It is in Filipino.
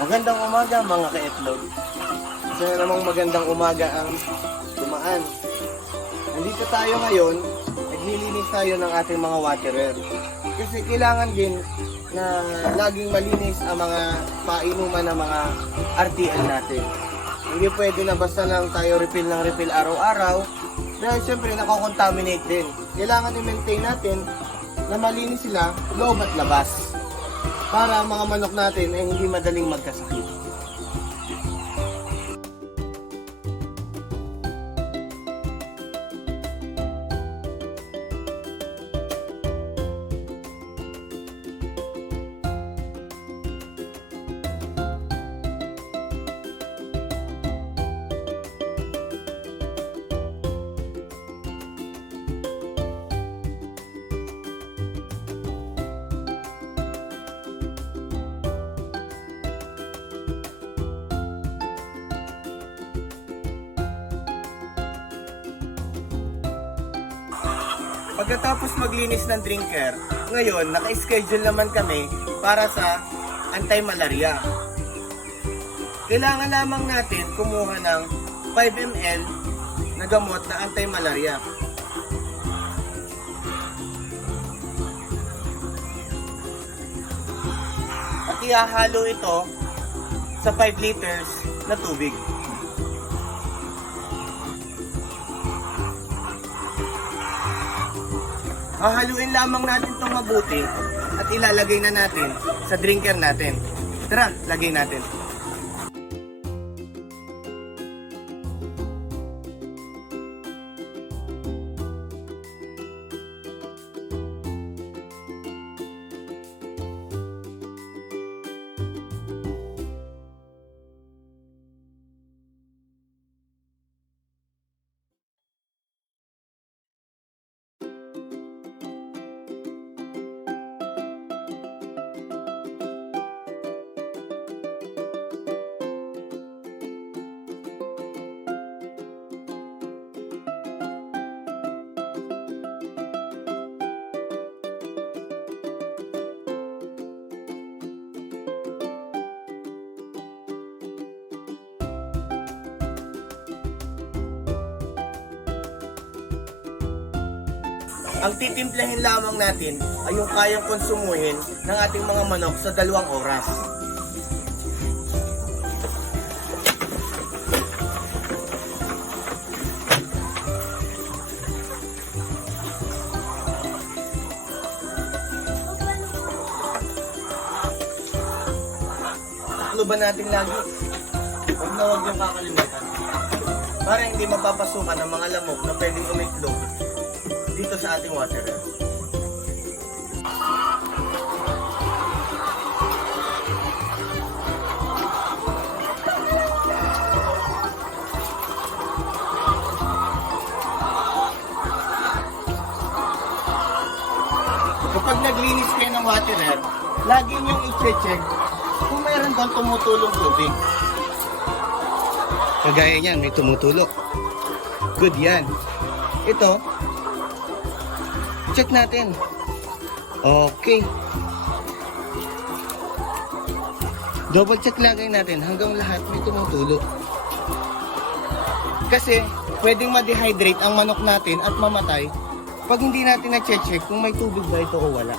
Magandang umaga mga ka-itlog. Sana namang magandang umaga ang dumaan. Nandito tayo ngayon, naglilinis tayo ng ating mga waterer. Kasi kailangan din na laging malinis ang mga painuman ng mga RTL natin. Hindi pwede na basta lang tayo refill ng refill araw-araw dahil syempre nako-contaminate din. Kailangan i-maintain natin na malinis sila loob at labas para ang mga manok natin ay hindi madaling magkasakit. Pagkatapos maglinis ng drinker, ngayon naka-schedule naman kami para sa anti-malaria. Kailangan lamang natin kumuha ng 5 ml na gamot na anti-malaria. At ihahalo ito sa 5 liters na tubig. Hahaluin lamang natin itong mabuti at ilalagay na natin sa drinker natin. Tara, lagay natin. Ang titimplahin lamang natin ay yung kayang konsumuhin ng ating mga manok sa 2 oras. Taklo ba natin lagi? Huwag niyong kakalimutan. Para hindi mapapasukan ng mga lamok na pwedeng umitlog dito sa ating waterer. Kapag naglinis kayo ng waterer, lagi niyong i-check kung mayroon bang tumutulong tubig. Kagaya niyan, may tumutulog. Good yan. Ito, check natin. Okay. Double check lagay natin hanggang lahat may tumutulog. Kasi pwedeng ma-dehydrate ang manok natin at mamatay pag hindi natin na-check kung may tubig ba ito o wala.